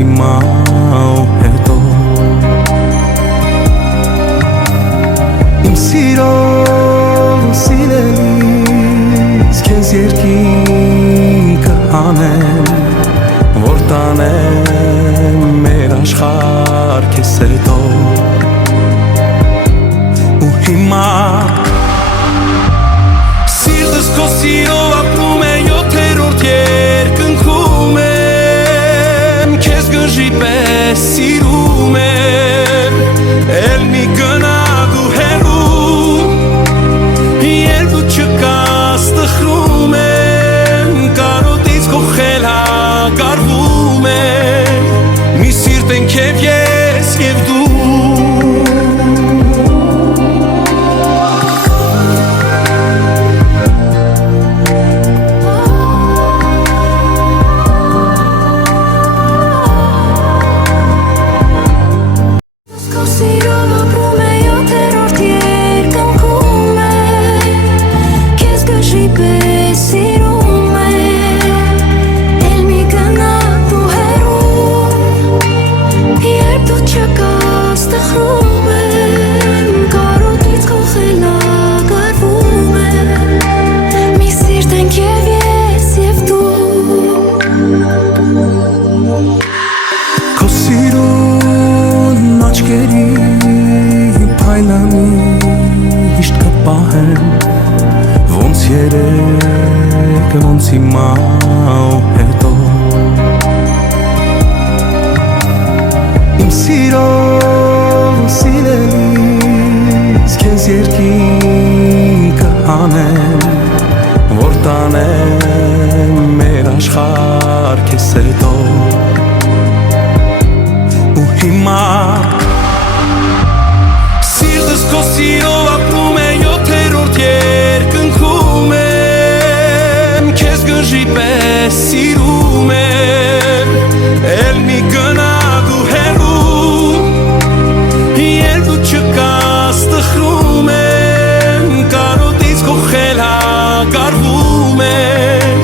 հիմա ու հետո Իմ սիրո սիրելիս քեզ երկինքը հանեմ Որ տանեմ մեր աշխարհ քեզ հետո Ու հիմա Սիրտս քո սիրով ապրում է յոթերորդ երկնքում եմ Քեզ գժի պես սիրում եմ Էլ մի գնա դու հեռու Երբ դու չկաս տխրում եմ Կարոտից քո խելագարվում եմ Մի սիրտ ենք և ես և դու Քո սիրուն աչքերի փայլամիշտ կպահեմ Ոնց երեկ, ոնց հիմա ու հետո Իմ սիրո սիրելիս քեզ երկինքը հանեմ Որ տանեմ մեր աշխարհ քեզ հետո Ու հիմա Սիրտս քո սիրով ապրում է յոթերորդ երկնքում եմ Քեզ գժի պես սիրում եմ Էլ մի գնա դու հեռու Երբ դու չկաս տխրում եմ Կարոտից քո խելագարվում եմ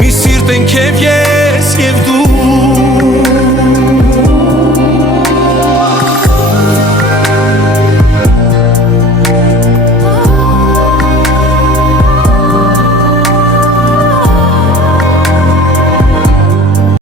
Մի սիրտ ենք և ես